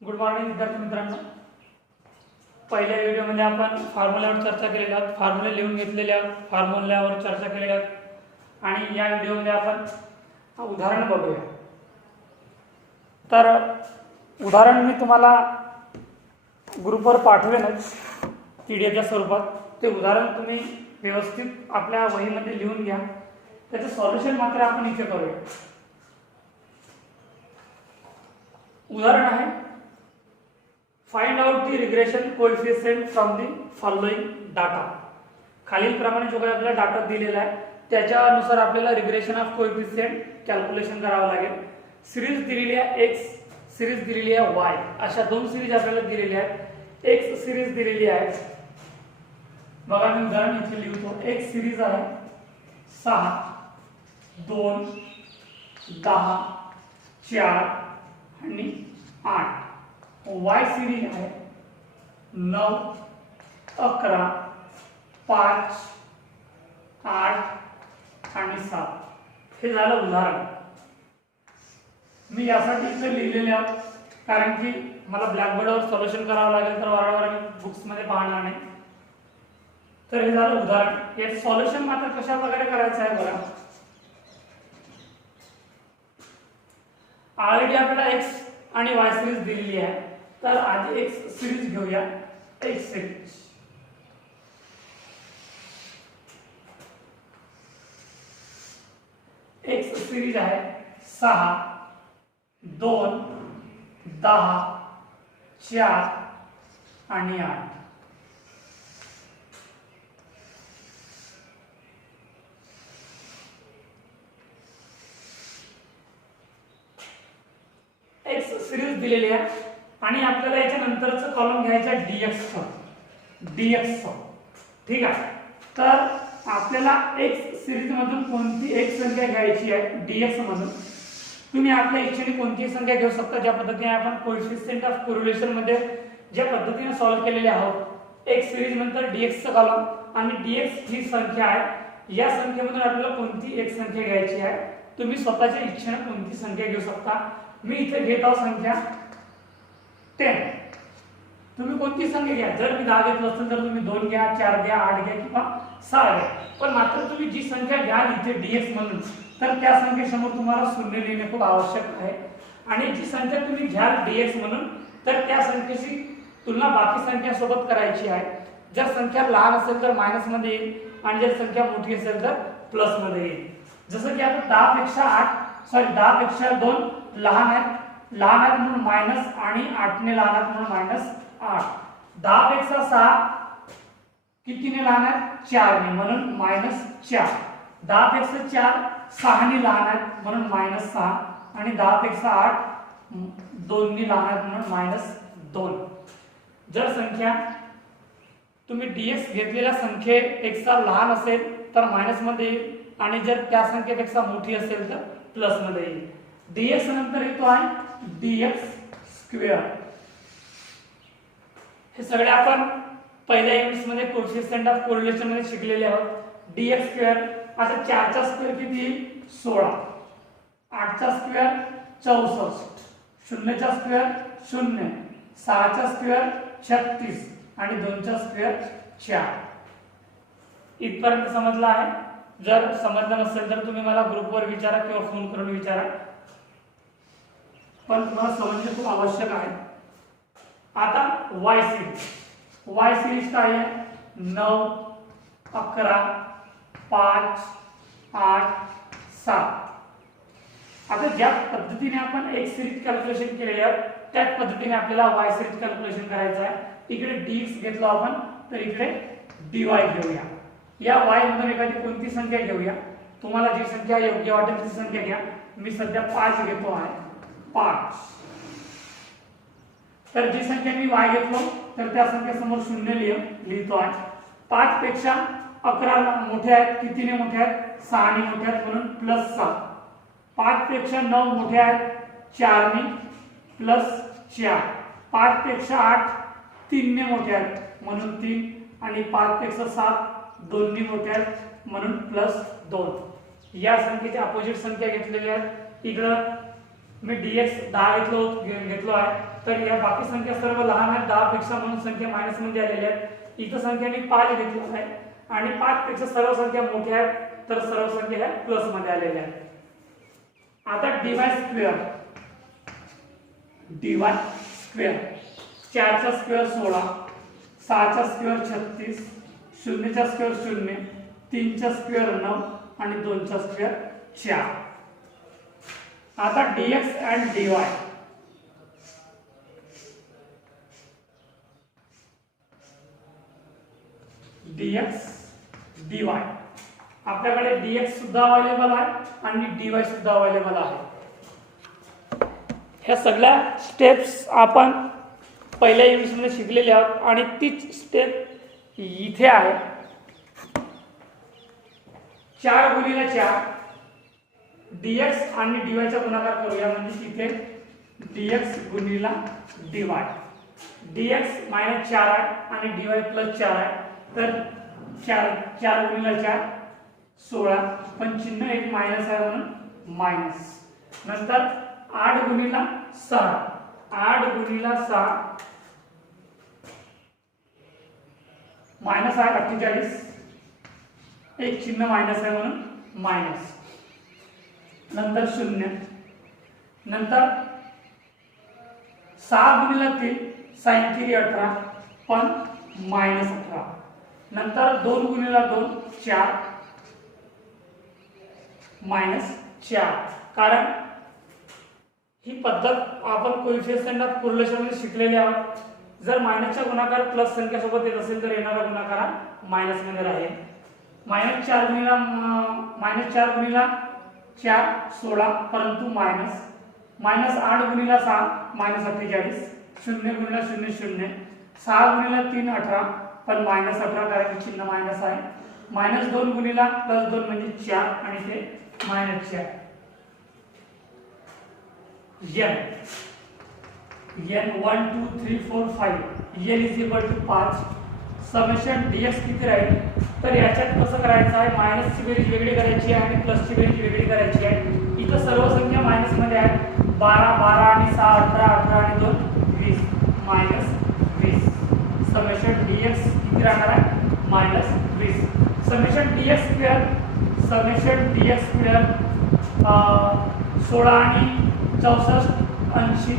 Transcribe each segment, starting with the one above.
Good morning विद्यार्थी मित्रांनो, पहिल्या व्हिडिओमध्ये आपण फॉर्म्युल्यावर चर्चा केलेली आहोत, फॉर्म्युले लिहून घेतलेले आहोत, फॉर्म्युल्यावर चर्चा केलेली आहोत आणि या व्हिडिओमध्ये आपण उदाहरण बघूया। तर उदाहरण मी तुम्हाला ग्रुपवर पाठवेनच पीडीएफच्या स्वरूपात। ते उदाहरण तुम्ही व्यवस्थित आपल्या वहीमध्ये लिहून घ्या, त्याचं सॉल्युशन मात्र आपण इथे करूया। उदाहरण आहे, find out the regression coefficient from the following data. खालील प्रमाणे जो काही आपल्याला डाटा दिलेला आहे त्याच्यानुसार आपल्याला रिग्रेशन ऑफ कोएफिशिएंट कॅल्क्युलेशन करावं लागेल। सिरीज दिलेली आहे x, सिरीज दिलेली आहे y, अशा दोन सिरीज आपल्याला दिलेल्या आहेत। x सिरीज दिलेली आहे, बघा मी उदाहरण इथे लिहितो। x सिरीज आहे 6, 2, 10, 4 आणि 8। y सिरीज आहे 9, 11, 5, 8 आणि 7। हे झालं उदाहरण। मी यासाठी इथे लिहिलेले आहे कारण की मला ब्लॅकबोर्डवर सॉल्युशन करावं लागेल, तर वारंवार मी बुक्स मध्ये पाहणार नाही। तर हे झालं उदाहरण। याचं सॉल्युशन मात्र कशा प्रकारे करायचं आहे बघा। ऑलरेडी आपल्याला x आणि y सिरीज दिलेली आहे, तर आधी x सिरीज घेऊया। x सिरीज x सिरीज आहे 6, 2, 10, 4 आणि 8। x सिरीज दिलेली आहे आणि आपल्याला याच्या नंतरचं कॉलम घ्यायचा dx। ठीक आहे, तर आपल्याला x सिरीज मधून कोणती एक संख्या घ्यायची आहे dx मधून। तुम्ही आपल्या इच्छेने कोणतीही संख्या घेऊ शकता। ज्या पद्धतीने आपण कोएफिशिएंट ऑफ कोरिलेशन मध्ये ज्या पद्धतीने सॉल्व्ह केलेले आहोत, x सिरीज नंतर dx चा कॉलम आणि dx ही संख्या आहे। या संख्येमधून आपल्याला कोणती एक संख्या घ्यायची आहे, तुम्ही स्वतःच्या इच्छेने कोणती संख्या घेऊ शकता। मी इथे घेत आहोत संख्या 10। तुम्ही कोणती संख्या घ्या, जर मी 10 घेतलं असेल तर तुम्ही 2 घ्या, 4 घ्या, 8 घ्या किंवा 6 घ्या। पण मात्र तुम्ही जी संख्या घ्याल इथे dx म्हणून, तर त्या संख्येसमोर तुम्हाला शून्य लिहिणे खूप आवश्यक आहे। आणि जी संख्या तुम्ही घ्याल dx म्हणून, तर त्या संख्येची तुलना बाकी संख्यांसोबत करायची आहे। जर संख्या लहान असेल तर मायनस मध्ये येईल आणि जर संख्या मोठी असेल तर प्लस मध्ये येईल। जसं की आता 10 पेक्षा 2 लहान आहेत म्हणून मायनस आणि 8 ने लहान आहेत म्हणून -8। 10 पेक्षा 6 कितीने लहान आहेत 4 ने म्हणून -4। 10 पेक्षा 4 6 ने लहान आहेत म्हणून -6 आणि 10 पेक्षा 8 2 ने लहान आहेत म्हणून -2। जर संख्या तुम्ही dx घेतलेल्या संख्येपेक्षा लहान असेल तर मायनस मध्ये येईल आणि जर त्या संख्येपेक्षा मोठी असेल तर प्लस मध्ये येईल। dx नंतर येतो आहे dx स्क्वेअर। हे सगळे आपण पहिल्या युनिट्स मध्ये कोएफिशिएंट ऑफ कोरिलेशन मध्ये शिकलेले आहोत। dx स्क्वेअर, आता 4 चा स्क्वेअर किती येईल 16, 8 चा स्क्वेअर 64, 0 चा स्क्वेअर 0, 6 चा स्क्वेअर 36 आणि 2 चा स्क्वेअर 4। इथपर्यंत समजलं आहे? जर समजलं नसेल तर तुम्ही मला ग्रुपवर विचारा किंवा फोन करून विचारा, पण तुम्हाला समजणे खूप आवश्यक आहे। आता y सिरीज काय आहे 9, 11, 5, 8, 7। आता ज्या पद्धतीने आपण x सिरीज कॅल्क्युलेशन केलेली आहे त्याच पद्धतीने आपल्याला y सिरीज कॅल्क्युलेशन करायचं आहे। इकडे dx घेतलो आपण, तर इकडे dy घेऊया। या y मधून एखादी कोणती संख्या घेऊया, तुम्हाला जी संख्या योग्य वाटेल ती संख्या घ्या। मी सध्या 5 घेतो आहे, 5। तर जी संख्या मी y घेतलो तर त्या संख्येसमोर 0 लिहितो आहे। 5 पेक्षा 11 मोठे आहेत, कितीने मोठे आहेत 6 ने मोठे आहेत म्हणून +7। 5 पेक्षा 9 मोठे आहेत 4 ने +4। 5 पेक्षा 8 3 ने मोठे आहेत म्हणून 3 आणि 5 पेक्षा 7 2 ने मोठे आहेत म्हणून +2। या संख्येची अपोजिट संख्या घेतलेली आहे। इकडे मी dx 10 घेतलो आहे, तर या बाकी संख्या सर्व लहान आहेत 10 पेक्षा, म्हणून संख्या मायनस मध्ये आलेल्या आहेत. इथं संख्या मी 5 घेतली आहे आणि 5 पेक्षा सर्व संख्या मोठ्या आहेत, तर सर्व संख्या ह्या प्लस मध्ये आलेल्या आहेत. आता dy स्क्वेअर 4 चा स्क्वेअर 16, 6 चा स्क्वेअर 36, 0 चा स्क्वेअर 0, 3 चा स्क्वेअर 9 आणि 2 चा स्क्वेअर 4. आता dx and dy dy आपल्याकडे dx सुद्धा अवेलेबल आहे आणि dy सुद्धा अवेलेबल आहे. ह्या सगळ्या स्टेप्स आपण पहिल्या युनिटमध्ये शिकलेले आहोत आणि तीच स्टेप इथे आहे. 4 गुणिले 4 dx आणि dy चा गुणाकार करूया, म्हणजे तिथे dx गुणिला dy, dx -4 आहे आणि dy +4 आहे, तर 4 गुणिले 4 16, पण चिन्ह एक मायनस आहे म्हणून मायनस. नंतर 8 गुणिला 6 मायनस आहे 48, एक चिन्ह मायनस आहे म्हणून मायनस. नंतर 0, नंतर 6 गुणिला 3 sin 3 18, पण -18. नंतर 2 गुणिला 2 4 -4, कारण ही पद्धत आपण कोइफिशिएंट ऑफ कोरिलेशन मध्ये शिकलेली आहोत. जर मायनसचा गुणाकार प्लस संख्या सोबत येत असेल तर येणारा गुणाकार हा मायनस मध्ये राहील. -4 गुणिला 4 16, परंतु मायनस. -8 गुणिला 6 -48, 0 गुणिला 0 0, 6 गुणिला 3 18, पण -18 कारण चिन्ह मायनस आहे. -2 गुणिला +2 म्हणजे 4 आणि ते -4. n 1 2 3 4 5 n = 5. समेशन dx किती राहील, तर याच्यात कसं करायचं आहे, मायनसची बेरीज वेगळी करायची आहे आणि प्लसची बेरीज वेगळी करायची आहे. इथं सर्व संख्या मायनस मध्ये आहेत. 12 12 आणि 6 18, 18 आणि 2 20, -20. समेशन dx किती राहणार आहे, -20. समेशन dx स्क्वेअर 16 आणि 64 80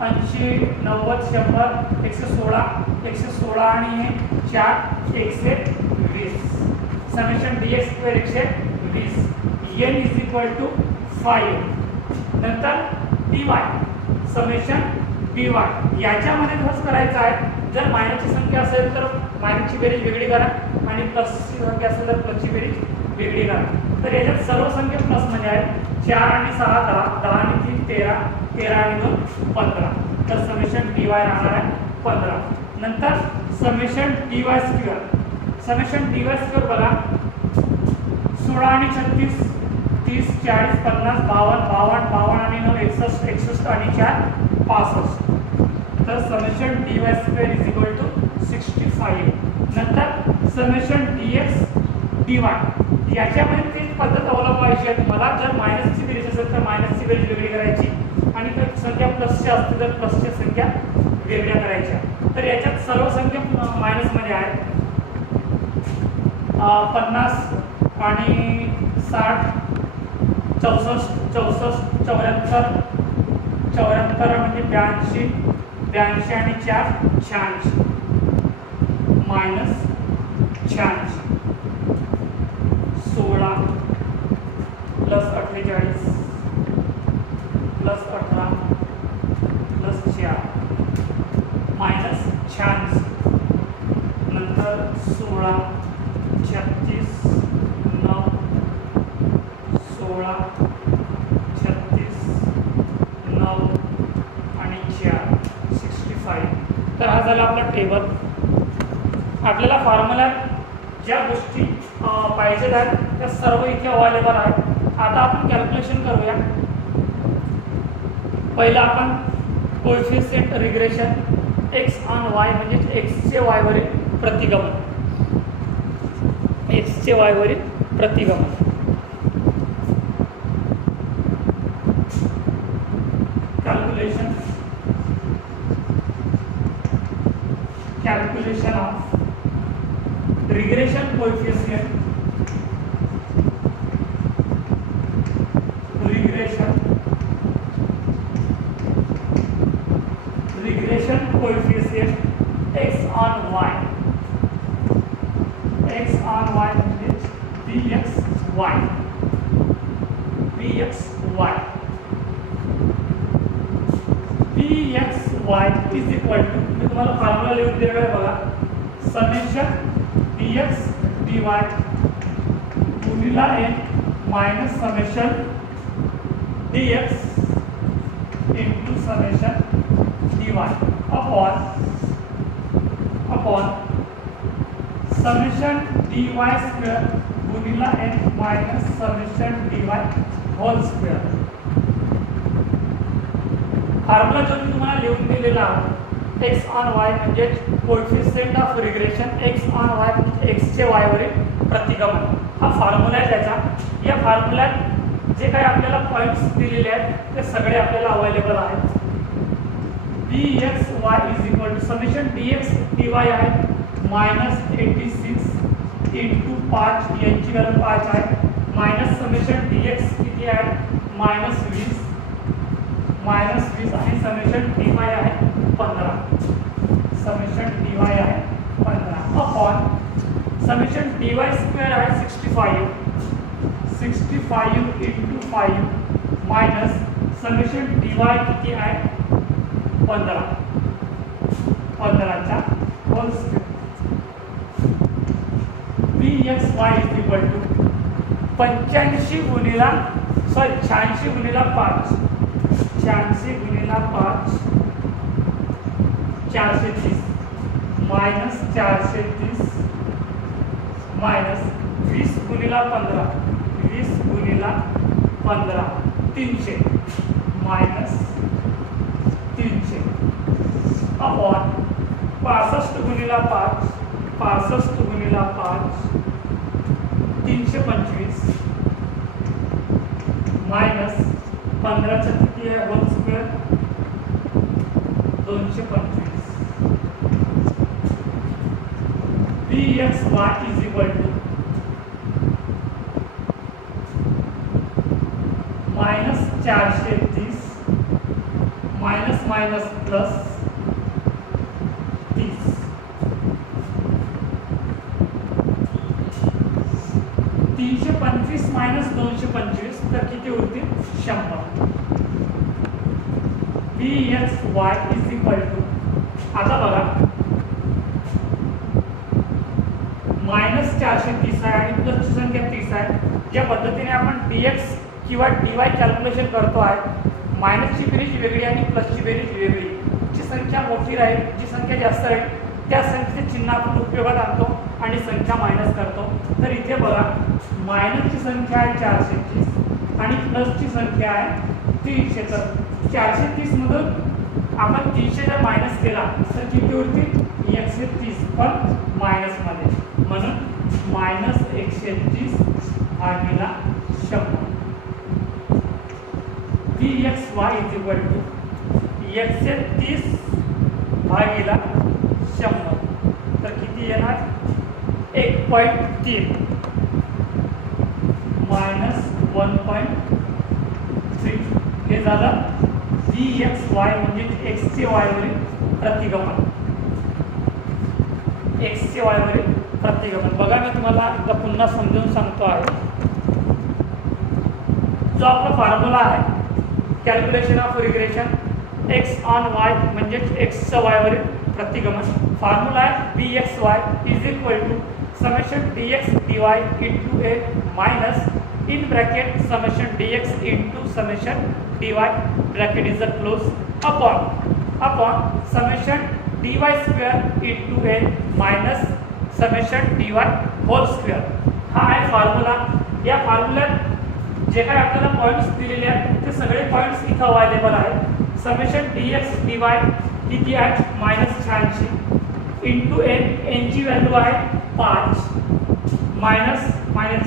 80 90 100 116 आणि 4 120. Summation dx square 120. n = 5. नंतर dy समेशन dy याच्यामध्ये कसं करायचं आहे, जर मायनसची संख्या असेल तर मायनसची बेरीज वेगळी करा आणि प्लसची संख्या असेल तर प्लसची बेरीज वेगळी करा. तर याच्यात सर्व संख्या प्लस मध्ये आहेत. 4 आणि 6 10, 10 आणि 3 13, 13 आणि 2 15, तर समेशन dy राहणार आहे 15. नंतर समेशन dy स्क्वेअर बघा, 16 आणि 36 30 40 50 52 52 आणि 9 61 61 आणि 4 65, तर समेशन dy स्क्वेअर = 65. नंतर समेशन dx dy याच्यामध्ये तीच पद्धत अवलंबायची आहे. मला जर मायनसची बेरीज असेल तर मायनसची बेरीज वेगळी करायची आणि जर संख्या प्लसच्या असतील तर प्लसच्या संख्या वेगळ्या करायच्या. तर याच्यात सर्व संख्या मायनस मध्ये आहेत. 50 आणि 60 64 74 74 म्हणजे 82 82 आणि 4 86 -86. 16 + 48 + 18 + 4 -86. नंतर 16 36 9 16 36 9 आणि 4 65. तर हा झाला आपला टेबल. आपल्याला फॉर्म्युल्यात ज्या गोष्टी पाहिजे आहेत त्या सर्व इथे अवेलेबल आहेत. आता आपण कॅल्क्युलेशन करूया. पहिला आपण coefficient regression x on y म्हणजे x चे y वरील प्रतिगमन, x चे y वरील प्रतिगमन. calculation of regression coefficient x on y म्हणजे dxy is equal to मी तुम्हाला फॉर्म्युला लिहून दिलेला आहे बघा समेशन dx dy गुणिला n minus summation dx into summation dy upon summation dy square गुणिला n minus summation dy whole square. Formula जो मी तुम्हाला लिहून दिलेला x on y म्हणजे coefficient of regression x on y म्हणजे x चे y वरील प्रतिगमन हा फॉर्म्युला आहे त्याचा. या फॉर्म्युल्यात जे काही आपल्याला पॉइंट्स दिलेले आहेत ते सगळे आपल्याला अवेलेबल आहेत. dxy is equal to summation dx dy आहे -86 into 5 यांची व्हॅल्यू 5 आहे मायनस समेशन dx किती आहे -20 आणि समेशन dy आहे 15 समेशन dy आहे 15 अपॉन समेशन dy स्क्वेअर आहे 65 into 5 मायनस समेशन dy किती आहे 15 चा whole square. dxy is equal to 85 गुणिला 86 गुणिला 5 430 माइनस 430 माइनस 20 गुणिला 15 300 माइनस 300 अपॉन 65 गुणिला 5 325 माइनस 15 चा किती आहे whole square 225. dxy is equal to -430 minus plus 30 325 minus 225 तर किती होतील 100. dxy is equal to आता बघा -430 आहे आणि प्लसची संख्या 30 आहे. ज्या पद्धतीने आपण dx किंवा dy कॅल्क्युलेशन करतो आहे मायनसची बेरीज वेगळी आणि प्लसची बेरीज वेगळी. जी संख्या मोठी राहील जी संख्या जास्त राहील त्या संख्येचे चिन्ह आपण उपयोगात आणतो आणि संख्या मायनस करतो. तर इथे बघा मायनसची संख्या आहे 430 आणि प्लसची संख्या आहे 300. तर 430 मधून आपण 300 जर मायनस केला तर किती होतील 130 पण मायनस मध्ये म्हणून -130 भागिला 100. dxy is equal to 130 भागिला 100 तर किती येणार 1.3 मायनस 1.3 हे झालं dxy म्हणजे x चे y वरील प्रतिगमन. x चे y वरील प्रतिगमन बघा मी तुम्हाला एकदा पुन्हा समजावून सांगतो आहे. जो आपला फॉर्म्युला आहे calculation of regression x on y म्हणजे x च्या y वरील प्रतिगमन फॉर्म्युला आहे dxy is equal to summation dx dy into a minus in bracket summation dx into summation dy bracket is a close upon summation dy square into a minus summation dy whole square. हा आहे formula. या फॉर्म्युल्यात जे काही आपल्याला points दिलेले आहेत ते सगळे पॉइंट्स इथं अवेलेबल आहेत. समेशन dx dy किती आहे -86 इंटू n ची व्हॅल्यू आहे 5 मायनस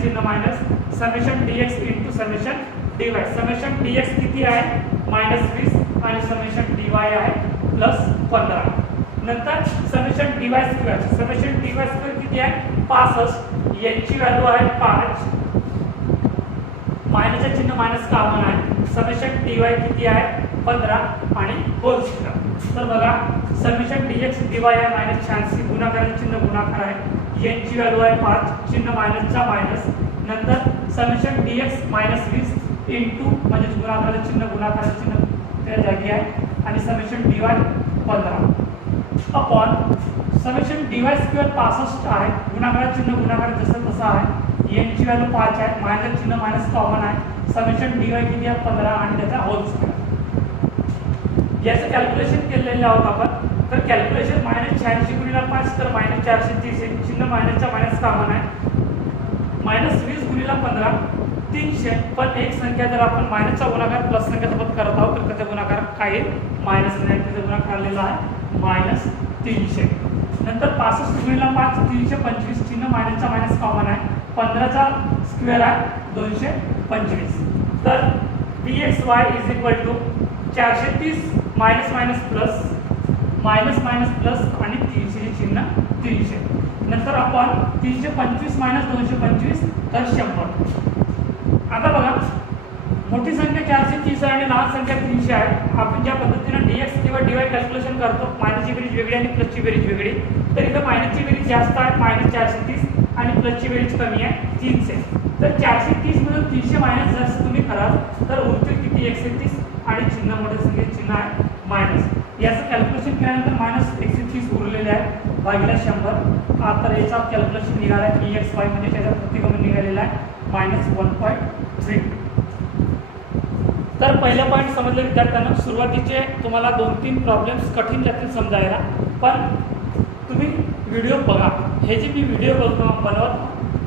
चिन्ह minus summation dx into summation dy. Summation dx किती आहे -20 आणि समेशन dy आहे +15. नंतर summation dy square, summation dy square किती आहे 65, यांची व्हॅल्यू आहे 5, मायनसचे चिन्ह मायनस कॉमन आहे, समेशन dy किती आहे 15 आणि होल स्क्वेअर. तर बघा समेशन dx dy आहे -86, गुणाकाराचे चिन्ह गुणाकार आहे, यांची व्हॅल्यू आहे 5, चिन्ह मायनसचा मायनस, नंतर समेशन dx -20 इंटू म्हणजे गुणाकाराचे चिन्ह गुणाकाराचे चिन्ह त्या जागी आहे आणि summation dy 15 upon summation dy square 65 आहे, गुणाकाराचे चिन्ह गुणाकार जसं तसं आहे, यांची व्हॅल्यू 5 आहे, मायनस चिन्ह मायनस कॉमन आहे, समेशन dy किती आहे 15 आणि त्याचा होल स्क्वेअर. याचं कॅल्क्युलेशन केलेलं आहोत आपण. तर कॅल्क्युलेशन -86 गुणिले 5 तर -430, चिन्ह मायनसचा मायनस कॉमन आहे, -20 गुणिले 15 300. पण एक संख्या जर आपण मायनसचा गुणाकार प्लस संख्यासोबत करत आहोत तर त्याचा गुणाकार काय मायनस नाही, त्याचा गुणाकार आलेला आहे -300. नंतर 65 गुणिले 5 325, चिन्ह मायनसचा मायनस कॉमन आहे, 15चा स्क्वेअर आहे 225. तर dxy is equal to 430 minus minus plus minus minus plus आणि 300 चिन्ह 300. नंतर आपण 325 मायनस 225 तर 100. आता बघा मोठी संख्या 430 आहे आणि लहान संख्या 300 आहे. आपण ज्या पद्धतीने dx किंवा dy कॅल्क्युलेशन करतो, मायनसची बेरीज वेगळी आणि प्लसची बेरीज वेगळी, तर इथं मायनसची बेरीज जास्त आहे -430 आणि प्लसची बेरीज कमी आहे 300. तर 430 मधून 300 मायनस जर तुम्ही कराल तर उरतील किती 130 आणि चिन्ह मोठ्या संख्येचे चिन्ह आहे मायनस. याचं कॅल्क्युलेशन केल्यानंतर -130 उरलेले आहे भागिले 100. तर याचा कॅल्क्युलेशन निघाला आहे dxy म्हणजे त्याचा प्रतिगमन निघालेला आहे -1.3. तर पहिला पॉईंट समजलं विद्यार्थ्यांना. सुरुवातीचे तुम्हाला 2-3 प्रॉब्लेम्स कठीण जातील समजायला, पण तुम्ही व्हिडिओ बघा. हे जे मी व्हिडिओ बनवतो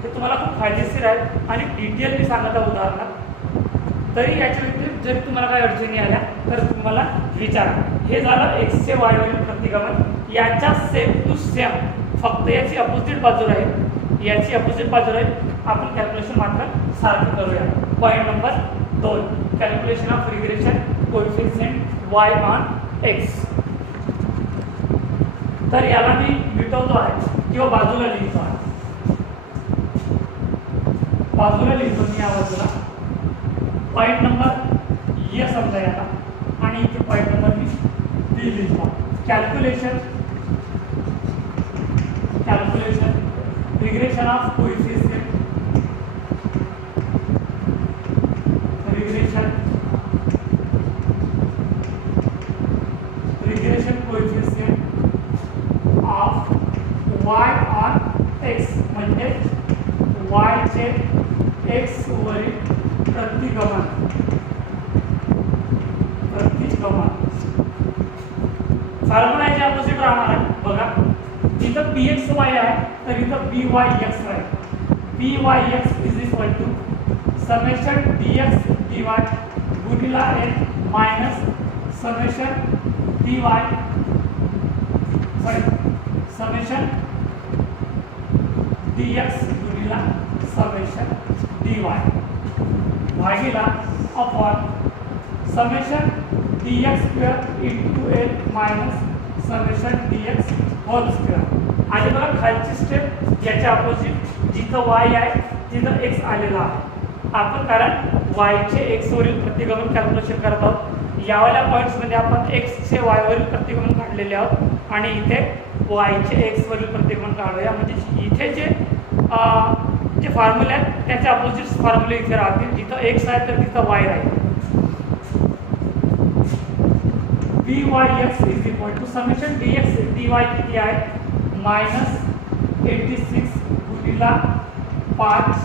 ते तुम्हाला खूप फायदेशीर आहे आणि डिटेल मी सांगत आहे उदाहरणार्थ. तरी याच्या व्यतिरिक्त जरी तुम्हाला काही अडचणी आल्या तर तुम्हाला विचारा. हे झालं x चे y वरील प्रतिगमन. याच्या सेम टू सेम फक्त याची अपोजिट बाजू राहील, याची अपोजिट बाजू राहील. आपण कॅल्क्युलेशन मात्र सारखं करूया. Point number 2, calculation of regression coefficient y on x. तर याला मी मिटवतो आहे किंवा बाजूला लिहितो आहे, बाजूला लिहितो मी या बाजूला. पॉईंट नंबर ये समजा याला आणि इथे पॉईंट नंबर मी बी लिहितो. Calculation regression of coefficient coefficient of y on x म्हणजे y चे x वरील प्रतिगमन. फॉर्म्युला याच्या अपोजिट राहणार आहे. बघा इथं pxy आहे तर इथं byx आहे. byx is equal to summation dx dy गुणिला n minus summation dy summation dx गुणिला समेशन dy भागिला upon summation dx square into n minus summation dx whole square. आणि बघा खालची स्टेप याच्या अपोजिट, जिथं y आहे तिथं x आलेला आहे. आपण कारण y चे x वरील प्रतिगमन कॅल्क्युलेशन करत आहोत. यावाल्या पॉईंट्स मध्ये आपण x चे y वरील प्रतिगमन काढलेले आहोत आणि इथे y चे x वरील प्रतिगमन काढूया. म्हणजे इथे जे फॉर्म्युले आहेत त्याचे अपोजिट फॉर्म्युले इथे राहतील. जिथं x आहे तर तिथं y राहील. byx is equal to summation dx dy किती आहे -86 गुणिला 5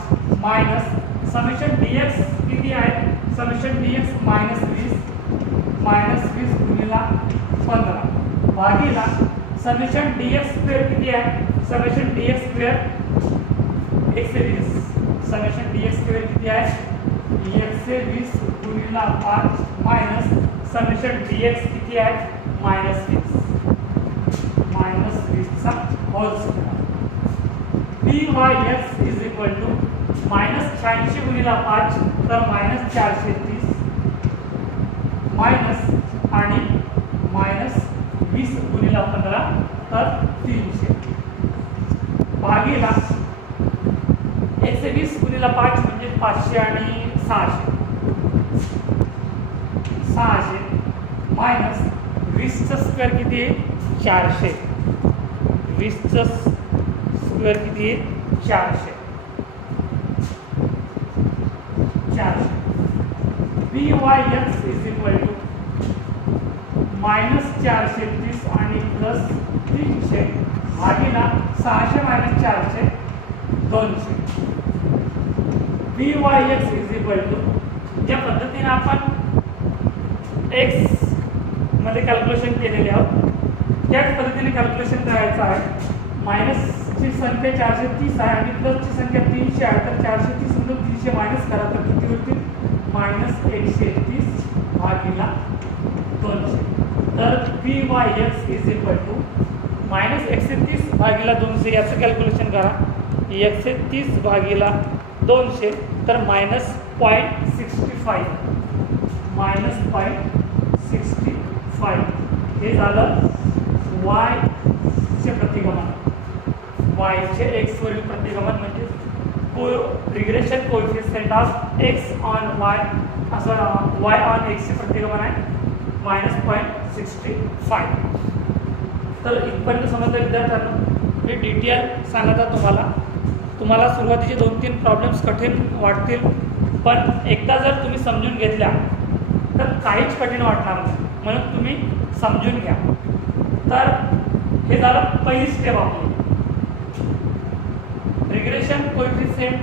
मायनस समेशन dx किती आहे समेशन dx -20 गुणिला 15 भागिला समेशन dx स्क्वेअर किती आहे summation dx square 120 summation dx square किती आहे 120 गुणिला 5 मायनस समेशन dx किती आहे -20 चा whole square. byx is equal to -86 गुणिला 5 तर -430 मायनस आणि -20 गुणिला 15 तर 300 भागीला 120 गुणिला 5 म्हणजे 500 आणि 600 मायनस 20चा स्क्वेअर किती आहे 400 20चा स्क्वेअर किती आहे 400 VYX इज इक्वल टू -430 आणि प्लस 300 भागीला 600 minus 400 200 VYX is equal to ज्या पद्धतीने आपण x मध्ये कॅल्क्युलेशन केलेले आहोत त्याच पद्धतीने कॅल्क्युलेशन करायचं आहे. मायनसची संख्या 430 आहे आणि प्लसची संख्या 300 आहे तर 430 मधून 300 मायनस करा तर किती होतील -130 भागीला 200 तर VYX इज इक्वल टू -130 भागीला 200 याचं कॅल्क्युलेशन करा 130 भागीला 200 तर -0.65 हे झालं y चे प्रतिगमन y चे x वरील प्रतिगमन म्हणजे regression coefficient of x on y असं y ऑन x चे प्रतिगमन आहे -0.65. तर इथपर्यंत समजलं विद्यार्थ्यांना मी डिटेल सांगता तुम्हाला सुरुवातीचे 2-3 प्रॉब्लेम्स कठीण वाटतील पण एकदा जर तुम्ही समजून घेतल्या तर काहीच कठीण वाटणार नाही म्हणून तुम्ही समजून घ्या. तर हे झालं पहिली स्टेप आपली regression coefficient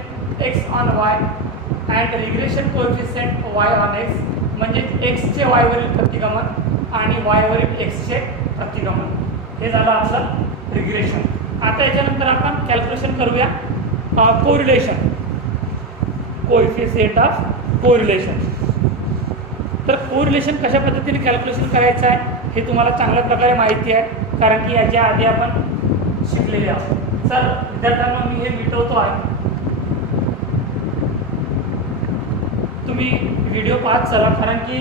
x on y and regression coefficient y on x म्हणजे x चे y वरील प्रतिगमन आणि y वरील x चे प्रतिगमन हे झालं आपलं रिग्रेशन. आता याच्यानंतर आपण कॅल्क्युलेशन करूया कोरिलेशन कोएफिशिएंट ऑफ कोरिलेशन. तर कोरिलेशन कशा पद्धतीने कॅल्क्युलेशन करायचं आहे हे तुम्हाला चांगल्या प्रकारे माहिती आहे कारण की याच्या आधी आपण शिकलेले आहोत. तर विद्यार्थ्यांना मी हे मिटवतो आहे तुम्ही व्हिडिओ पाहत चला कारण की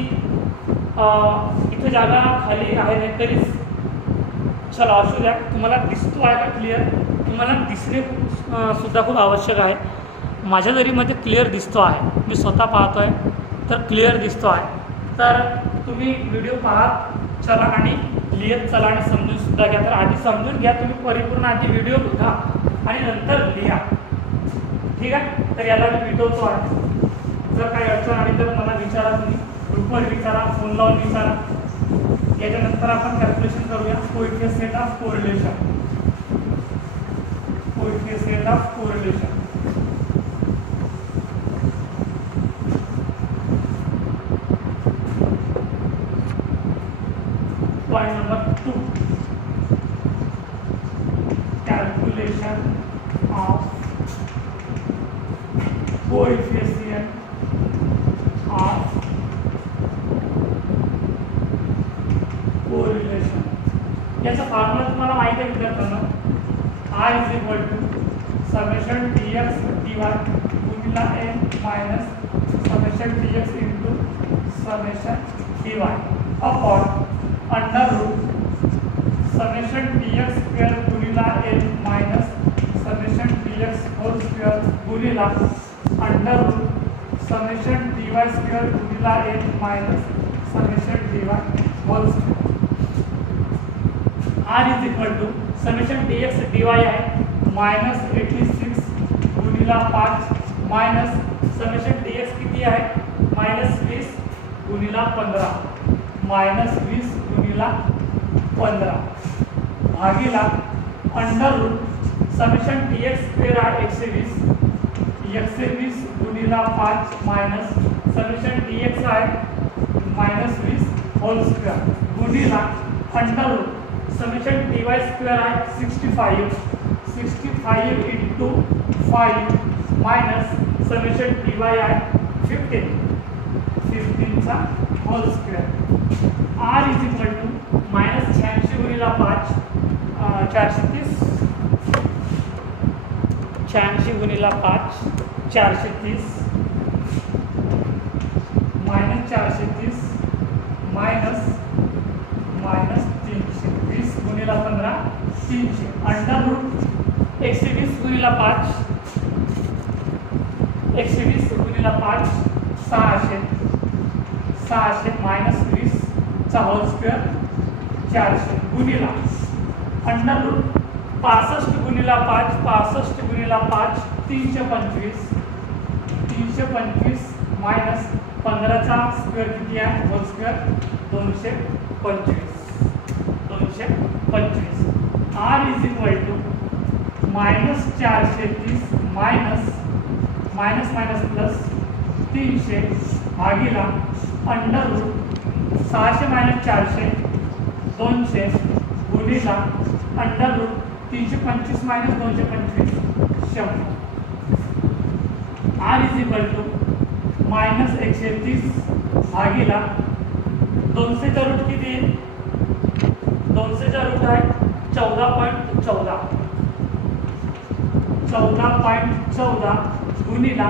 इथे जागा खाली आहे नाही तरी चला असू द्या. तुम्हाला दिसतो आहे का क्लिअर तुम्हाला दिसणे सुद्धा खूप आवश्यक आहे. माझ्या जरीमध्ये क्लिअर दिसतो आहे मी स्वतः पाहतो आहे तर क्लिअर दिसतो आहे. तर तुम्ही व्हिडिओ पाहत चला आणि लिहित चला आणि समजून सुद्धा घ्या. तर आधी समजून घ्या तुम्ही परिपूर्ण आधी व्हिडिओ बघा आणि नंतर लिहा ठीक आहे. तर याला मी मिटवतो आहे. जर काही अडचण आली तर मला विचारा तुम्ही ग्रुपवर विचारा फोन लावून विचारा. याच्यानंतर आपण कॅल्क्युलेशन करूया coefficient of correlation coefficient of correlation. Point number 2 calculation of coefficient of correlation. याचा फॉर्म्युला तुम्हाला माहिती आहे विद्यार्थ्यांना I is equal to summation dx dy गुणिला n minus summation dx into summation dy upon under root summation dx square गुणिला n minus summation dx whole square गुणिला under root summation dy square गुणिला n minus summation dy whole square. r is equal to summation dx dy आहे -86 गुणिला 5 minus summation dx किती आहे -20 गुणिला 15 -20 गुणिला 15 भागीला under root summation dx square आहे 120 गुणिला 5 मायनस समेशन dx आहे -20 होल स्क्वेअर गुणिला under root summation dy square आहे 65 इंटू 5 मायनस समेशन dy आहे 15 चा whole square. r is equal to -86 गुणिला 5 430 86 गुणिला 5 430 -430 मायनस 320 गुणिला 15 300 अंडर रूट 120 गुणिला 5 120 गुणिला 5 600 600 मायनस 20 चा होल स्क्वेअर 400 गुणिला अंडर रूट 65 गुणिला 5 65 गुणिला 5 325 325 मायनस 15 चा स्क्वेअर किती आहे whole square 225 r is equal to minus 430 minus minus minus plus 300 भागीला अंडर रूट 600 मायनस 400 200 गुणिला under root 325 minus 225 100 r is equal to minus 130 भागीला 200 चा रूट किती आहे 200 चा रूट आहे 14.14 14.14 गुणिला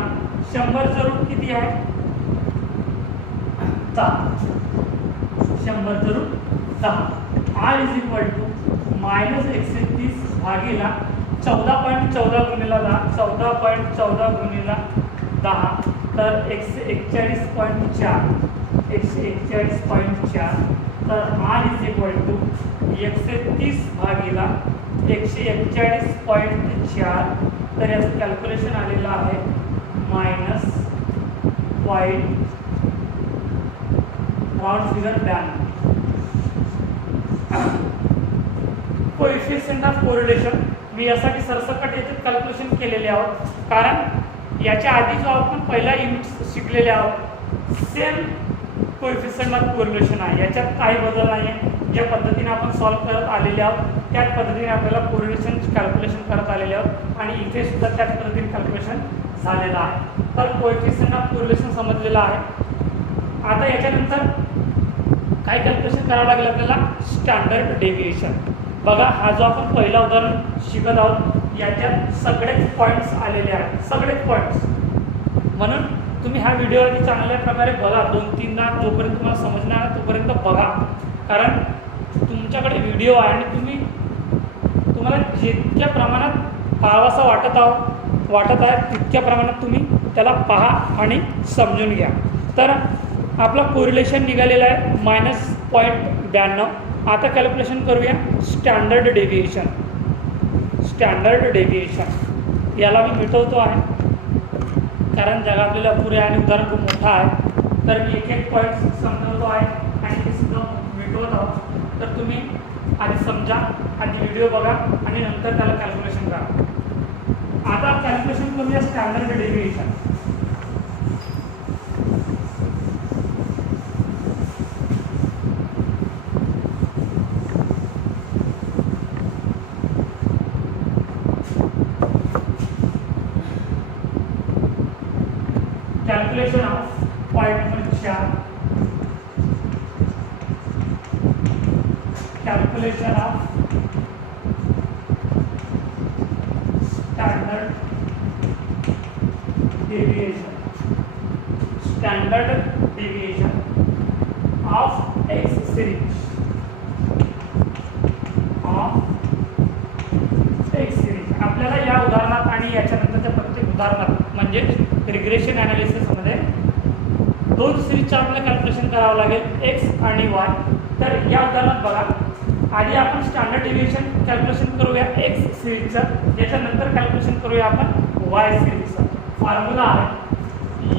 100 चा रूट किती आहे 10 100 चा root 10 r is equal to minus 130 भागीला 14.14 गुणिला 10 14.14 गुणिला 10 तर 141.4 141.4 तर r इज इक्वल टू 130 भागीला 141.4 तर याचं कॅल्क्युलेशन आलेलं आहे minus point round figure 92 coefficient of correlation मी यासाठी सरसकट याचे कॅल्क्युलेशन केलेले आहोत कारण याच्या आधी जो आपण पहिला युनिट शिकलेले आहोत सेम कोएफिशियंट ऑफ कोरिलेशन आहे याच्यात काही बदल नाही आहे ज्या पद्धतीने आपण सॉल्व्ह करत आलेले आहोत त्याच पद्धतीने आपल्याला कोरिलेशन कॅल्क्युलेशन करत आलेले आहोत आणि इथे सुद्धा त्याच पद्धतीने कॅल्क्युलेशन झालेलं आहे तर कोएफिशियंट ऑफ कोरिलेशन समजलेलं आहे आता याच्यानंतर काय कॅल्क्युलेशन करावं लागेल आपल्याला स्टँडर्ड डेव्हिएशन बघा हा जो आपण पहिला उदाहरण शिकत आहोत याच्यात सगळेच पॉईंट्स आलेले आहेत सगळेच पॉईंट्स म्हणून तुम्ही हा व्हिडिओ आधी चांगल्या प्रकारे बघा 2-3दा जोपर्यंत तुम्हाला समजणार तोपर्यंत बघा कारण तुमच्याकडे व्हिडिओ आहे आणि तुम्हाला जितक्या प्रमाणात पाहावासा वाटत आहे तितक्या प्रमाणात तुम्ही त्याला पहा आणि समजून घ्या तर आपला कोरिलेशन निघालेला आहे -0.92 आता कॅल्क्युलेशन करूया स्टँडर्ड डेव्हिएशन याला मी मिटवतो आहे कारण जागा आपल्याला पुरे आणि उदाहरण खूप मोठा आहे तर मी एक पॉईंट समजवतो आहे आणि ते सुद्धा मिटवत आहोत तर तुम्ही आधी समजा आधी व्हिडिओ बघा आणि नंतर त्याला कॅल्क्युलेशन करा आता कॅल्क्युलेशन करूया standard deviation calculation of point number 4 calculation of standard deviation of X series आपल्याला या उदाहरणात आणि याच्यानंतरच्या प्रत्येक उदाहरणात म्हणजे रिग्रेशन ॲनालिसिसमध्ये दोन सिरीजचं आपल्याला कॅल्क्युलेशन करावं लागेल एक्स आणि वाय तर या उदाहरणात बघा आधी आपण स्टँडर्ड डेव्हिएशन कॅल्क्युलेशन करूया एक्स सिरीजचं याच्यानंतर कॅल्क्युलेशन करूया आपण वाय सिरीजचं फॉर्म्युला आहे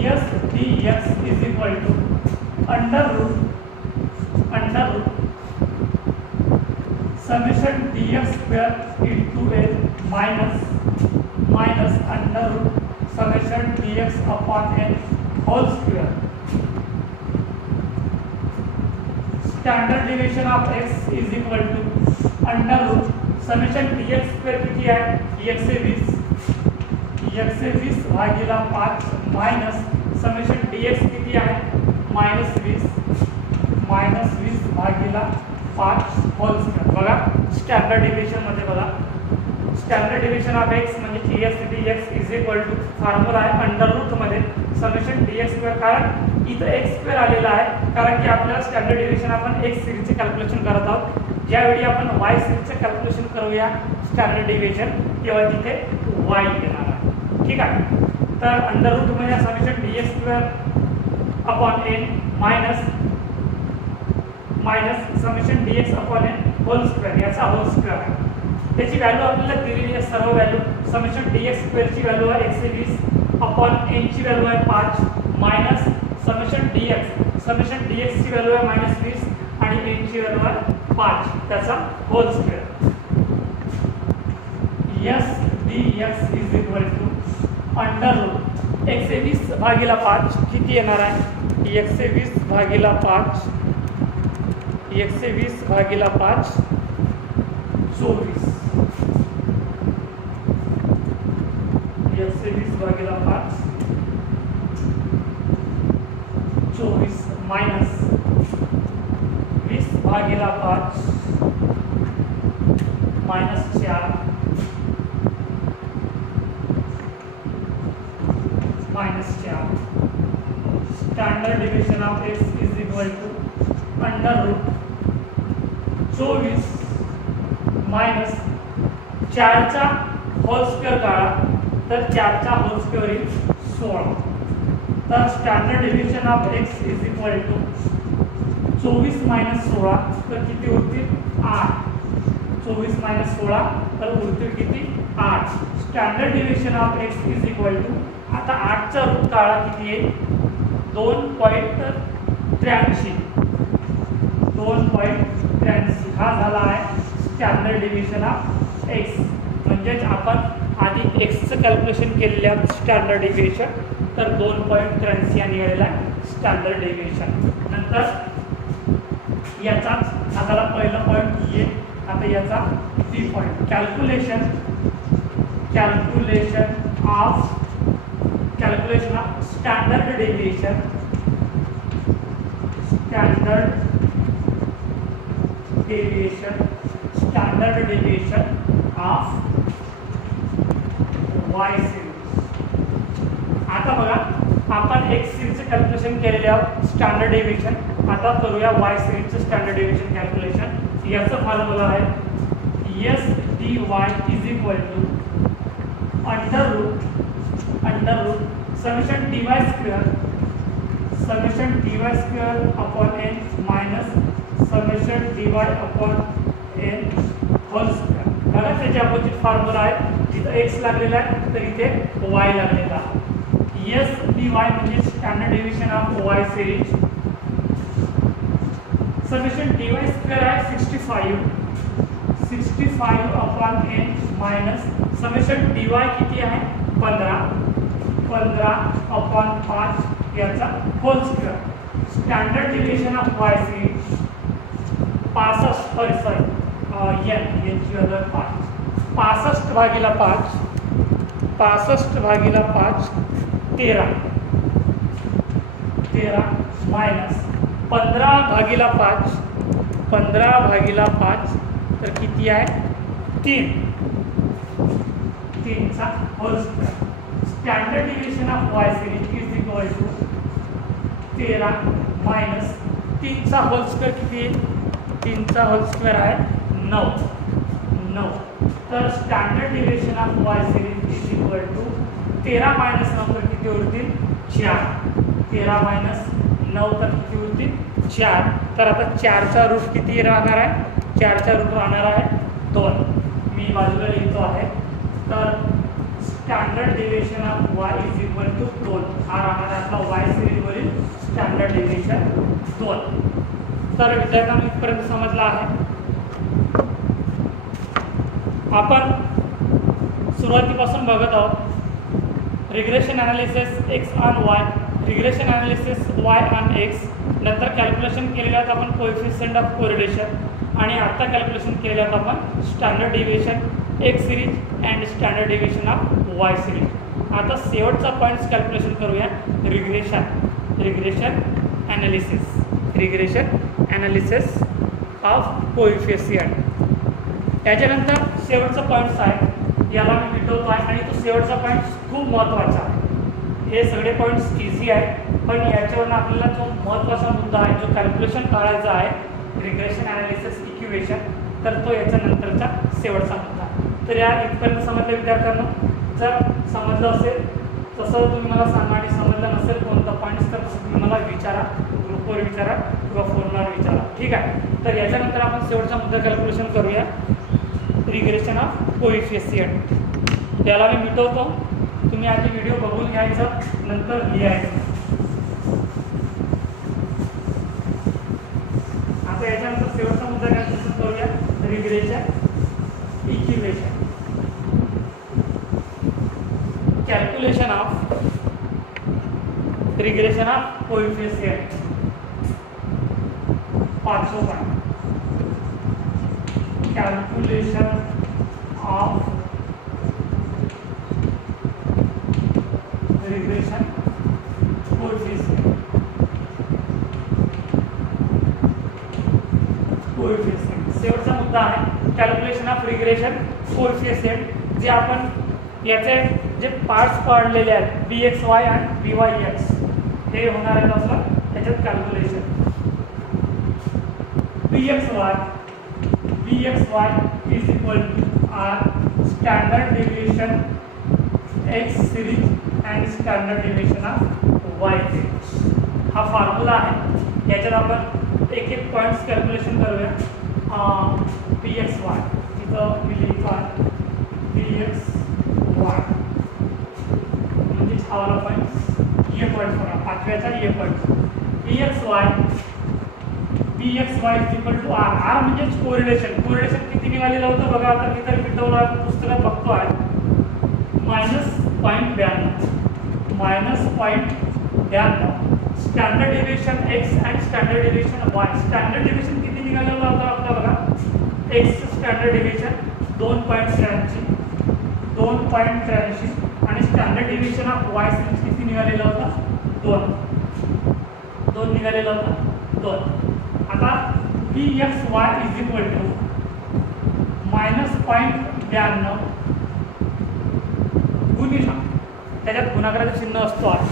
S D X is equal to under root summation D X square into L minus under root summation dx upon n whole square standard deviation of x is equal to under root summation dx square किती आहे 120 भागीला 5 minus summation dx किती आहे -20 भागीला 5 whole square बघा standard deviation मध्ये बघा standard deviation of x म्हणजे dx is equal to formula आहे अंडर रूट मध्ये समेशन dx स्क्वेअर कारण इथं एक्स स्क्वेअर आलेला आहे कारण की आपल्याला स्टँडर्ड डेविएशन आपण एक्स सिरीजचे कॅल्क्युलेशन करत आहोत. ज्यावेळी आपण वाय सिरीजचं कॅल्क्युलेशन करूया स्टँडर्ड डेविएशन तेव्हा तिथे वाय येणार आहे. ठीक आहे. तर अंडर रूट म्हणजे summation D X square upon N minus summation D X upon N whole square याचा होल स्क्वेअर आहे. त्याची व्हॅल्यू आपल्याला दिलेली आहे सर्व व्हॅल्यू. समेशन डी एक्स स्क्वेअरची व्हॅल्यू आहे 120 अपॉन एनची व्हॅल्यू आहे 5 मायनस समेशन डी एक्सची व्हॅल्यू आहे -20 आणि एनची व्हॅल्यू आहे 5 त्याचा whole square. S D X is equal to under root 120 भागिला 5 किती येणार आहे 120 भागिला 5 120 भागिला 5 24 120 भागिला 5 24 माइनस 20 भागिला 5 minus 4 standard division of x is equal to under root 24 minus 4 चा होल स्क्वेअर काढा तर 4 चा होल स्क्वेअर येईल 16. तर standard division of x is equal to 24 minus 16 तर किती उरतील 8. 24 माइनस 16 तर उरतील किती 8. Standard division of x is equal to आता 8 चा रूट काढा किती येईल 2.83 हा झाला आहे स्टँडर्ड डिविजन ऑफ x. म्हणजेच आपण आधी एक्सचं कॅल्क्युलेशन केलेलं आहे स्टँडर्ड डिव्हिएशन तर 2.83 निघालेला आहे स्टँडर्ड डिव्हिएशन. नंतर याचाच आता पहिला पॉईंट येईल. आता याचा B point calculation of standard deviation of Y series. आता बघा आपण एक्स सिरीजचं कॅल्क्युलेशन केलेले आहोत स्टँडर्ड डेविएशन. आता करूया वाय सिरीजचं स्टँडर्ड डेविएशन कॅल्क्युलेशन. याचा फॉर्म्युला आहे S D Y is equal to under root summation D Y square upon N minus summation D Y upon N whole square. बघा त्याच्या opposite formula आहे. जिथं x लागलेला आहे तर इथे वाय लागलेला आहे. एस डी वाय म्हणजे standard deviation of Y series. Summation D Y square आहे 65 upon N minus summation D Y किती आहे 15 अपॉन 5 याचा whole square. Standard division of Y series 65 यांची व्हॅल्यू 65 भागिला 5 13 मायनस 15 भागिला 5 तर किती आहे 3 चा whole square. Standard division of Y series is equal to 13 minus 3 चा होल स्क्वेअर किती आहे 3 चा होल स्क्वेअर आहे 9. तर standard division of Y series is equal to 13 minus 9 तर किती उरतील 4. 13 मायनस 9 तर किती उरतील 4. तर आता 4 चा रूट किती राहणार आहे 4 चा रूट राहणार आहे 2. मी बाजूला लिहितो आहे. तर standard division of Y is equal to 2 हा राहणार आहे आपला वाय सिरीजवरील स्टँडर्ड डिव्हिजन 2. तर विद्यार्थ्यांना इथपर्यंत समजला आहे. आपण सुरुवातीपासून बघत आहोत regression analysis x on Y, regression analysis Y on x. नंतर कॅल्क्युलेशन केलेलं आहे आपण कोएफिशियंट ऑफ कोरिलेशन आणि आता कॅल्क्युलेशन केलेलं आहे आपण standard deviation X series and standard deviation of Y series. आता शेवटचा पॉईंट्स कॅल्क्युलेशन करूया रिग्रेशन ॲनालिसिस ऑफ कोएफिशियंट. त्याच्यानंतर शेवटचा पॉईंट्स आहे याला मी मिटवतो आहे आणि तो शेवटचा पॉईंट्स खूप महत्त्वाचा आहे. हे सगळे पॉईंट्स इझी आहेत पण याच्यावरून आपल्याला जो महत्त्वाचा मुद्दा आहे, जो कॅल्क्युलेशन काढायचा आहे, रिग्रेशन ॲनालिसिस इक्वेशन, तर तो याच्या नंतरचा शेवटचा मुद्दा. तर या इथपर्यंत समजलं विद्यार्थ्यांना? जर समजलं असेल तसं तुम्ही मला सांगा, आणि समजलं नसेल कोणता पॉईंट्स तर तसं तुम्ही मला विचारा, ग्रुपवर विचारा किंवा फोनवर विचारा. ठीक आहे. तर याच्यानंतर आपण शेवटचा मुद्दा कॅल्क्युलेशन करूया, रिग्रेशन ऑफ कोएफिशियंट. त्याला मी मिटवतो, तुम्ही आधी व्हिडिओ बघून घ्यायचं, नंतर लिहायचं. आता याच्यानंतर शेवटचा मुद्दा कॅल्क्युलेशन करूया, regression equation. Calculation of regression of coefficient. पांचों point, calculation of regression coefficient. शेवटचा मुद्दा आहे कॅल्क्युलेशन ऑफ रिग्रेशन कोएफिशियंट. जे आपण याचे जे पार्ट्स पाडलेले आहेत bxy आणि byx, हे होणार आहे आपलं त्याच्यात calculation. bxy is equal to R standard deviation x series and standard deviation of y series. हा फॉर्म्युला आहे. याच्यात आपण एक एक पॉईंट्स कॅल्क्युलेशन करूया. bxy तिथं मी लिहितो आहे bxy म्हणजे छावाला पॉईंट ये पॉईंट बघा, पाचव्याचा ये point. bxy is equal to R. R म्हणजेच कोरिलेशन. कोरिलेशन किती निघालेलं होतं बघा, आता मी तर मिटवला पुस्तकात बघतो आहे, -0.92. Standard deviation x and standard deviation Y. Standard deviation किती निघालेलं होतं आपला बघा, एक्स स्टँडर्ड डेविएशन 2.83 आणि standard deviation of Y series किती निघालेलं होतं, 2 निघालेलं होतं, 2. आता bxy इज इक्वल टू -0.92 गुणिला, त्याच्यात गुणाकाराचं चिन्ह असतो आहे,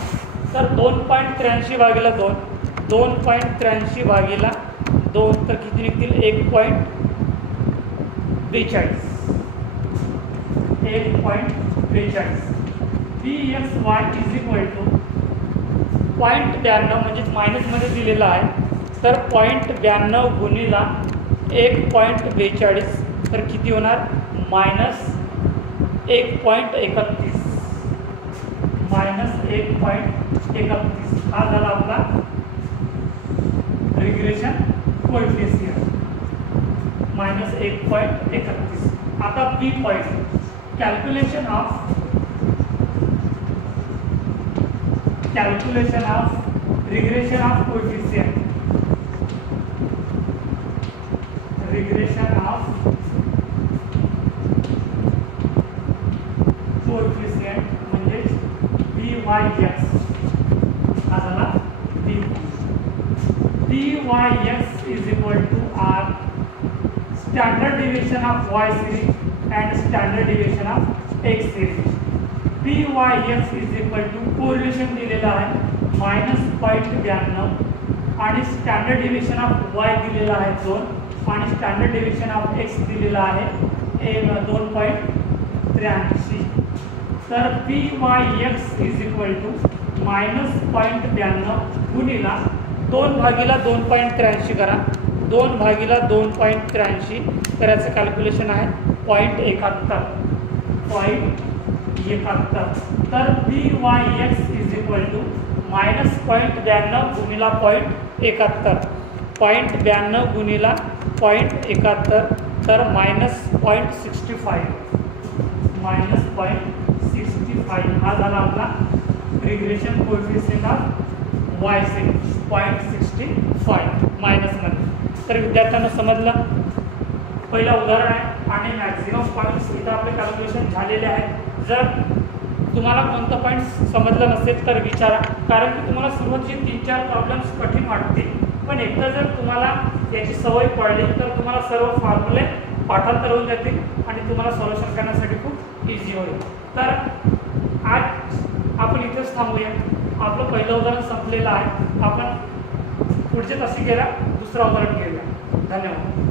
तर 2.83 भागिले 2.83 भागिले 2 तर किती निघतील, 1.42. bxy इज इक्वल टू 0.92 म्हणजेच मायनसमध्ये दिलेलं आहे, तर 0.92 गुणिला 1.42 तर किती होणार, -1.31. हा झाला आपला रिग्रेशन कोएफिशियंट, -1.31. आता B point, calculation of regression of coefficient. म्हणजे byx. हा झाला byx is equal to R standard deviation of y series and standard deviation of x series. byx is equal to correlation दिलेला आहे -0.92 आणि standard deviation of y दिलेला आहे 2 आणि standard deviation of x दिलेला आहे 2.83. तर byx इज इक्वल टू -0.92 गुणिला 2 भागिला 2.83 करा, 2 भागिला 2.83 तर याचं कॅल्क्युलेशन आहे 0.71. तर byx इज इक्वल टू -0.92 गुणिला 0.71. 0.92 गुणिला 0.71 तर -0.65. हा झाला आपला regression coefficient of Y series 0.65 मायनसमध्ये. तर विद्यार्थ्यांना समजलं, पहिला उदाहरण आहे आणि मॅक्झिमम पॉईंट्स इथं आपले कॅल्क्युलेशन झालेले आहेत. जर तुम्हाला कोणतं पॉईंट्स समजलं नसेल तर विचारा, कारण की तुम्हाला सुरुवातीचे 3-4 प्रॉब्लेम्स कठीण वाटतील, पण एकदा जर तुम्हाला याची सवय पडली तर तुम्हाला सर्व फॉर्म्युले पाठांतर होऊन जातील आणि तुम्हाला सॉल्युशन करण्यासाठी खूप इझी होईल. तर आज आपण इथेच थांबूया. आपलं पहिलं उदाहरण संपलेलं आहे. आपण पुढच्या तासिकेला दुसरं उदाहरण घेऊया. धन्यवाद.